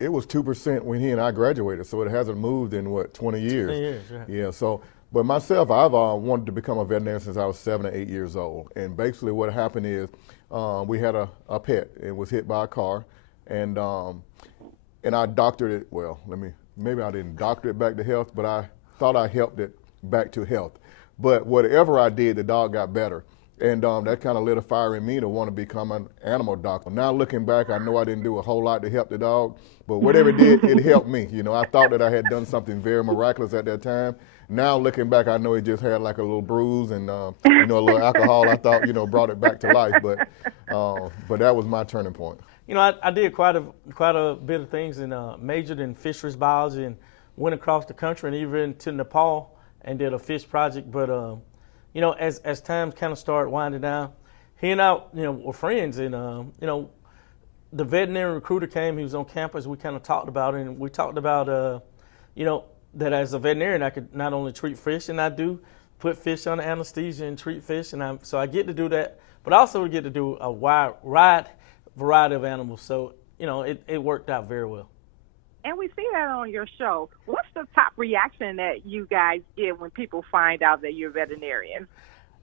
it was 2% when he and I graduated, so it hasn't moved in what 20 years. 10 years, yeah. Yeah. So, but myself, I've wanted to become a veterinarian since I was 7 or 8 years old. And basically, what happened is we had a pet. It was hit by a car, and I doctored it. Well, maybe I didn't doctor it back to health, but I thought I helped it back to health. But whatever I did, the dog got better. And that kind of lit a fire in me to want to become an animal doctor. Now looking back, I know I didn't do a whole lot to help the dog, but whatever it did, it helped me. You know, I thought that I had done something very miraculous at that time. Now looking back, I know it just had like a little bruise and a little alcohol. I thought, brought it back to life, but that was my turning point. I did quite a bit of things and majored in fisheries biology and went across the country and even to Nepal and did a fish project. But as time kind of started winding down, he and I, were friends, and the veterinary recruiter came. He was on campus. We kind of talked about it, and we talked about, that as a veterinarian, I could not only treat fish, and I do put fish under anesthesia and treat fish, and so I get to do that, but I also get to do a wide variety of animals. So it worked out very well. And we see that on your show. What's the top reaction that you guys get when people find out that you're veterinarians?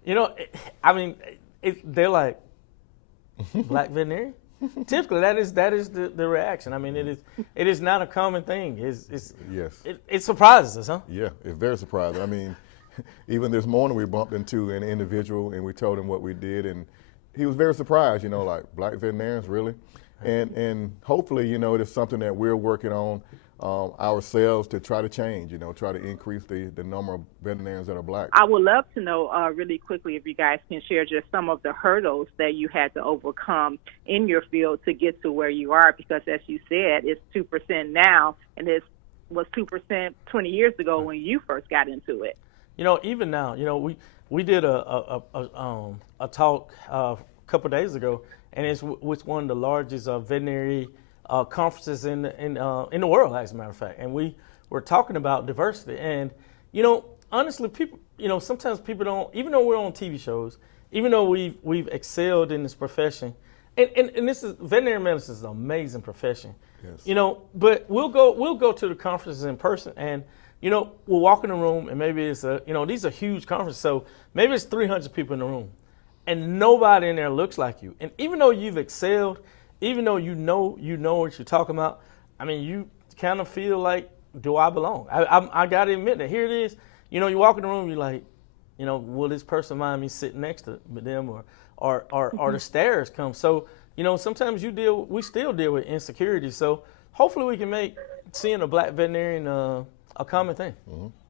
They're like, black veterinarian? Typically, that is the reaction. I mean, it is not a common thing. Yes. It surprises us, huh? Yeah, it's very surprising. I mean, even this morning we bumped into an individual and we told him what we did, and he was very surprised. Like black veterinarians, really? And hopefully, it is something that we're working on ourselves to try to change, try to increase the number of veterinarians that are black. I would love to know really quickly if you guys can share just some of the hurdles that you had to overcome in your field to get to where you are, because as you said, it's 2% now, and it was 2% 20 years ago when you first got into it. Even now, we did a talk a couple of days ago, and it's with one of the largest veterinary conferences in the world, as a matter of fact. And we were talking about diversity. And, honestly, people, sometimes people don't, even though we're on TV shows, even though we've excelled in this profession, and this is, veterinary medicine is an amazing profession. Yes. But we'll go to the conferences in person, and, we'll walk in the room, and maybe it's these are huge conferences, so maybe it's 300 people in the room, and nobody in there looks like you. And even though you've excelled, even though you know what you're talking about, I mean, you kind of feel like, do I belong? I got to admit that here it is. You walk in the room, you're like, will this person mind me sitting next to them, or the stares come. So, sometimes we still deal with insecurity. So hopefully we can make seeing a black veterinarian a common thing. Mm-hmm.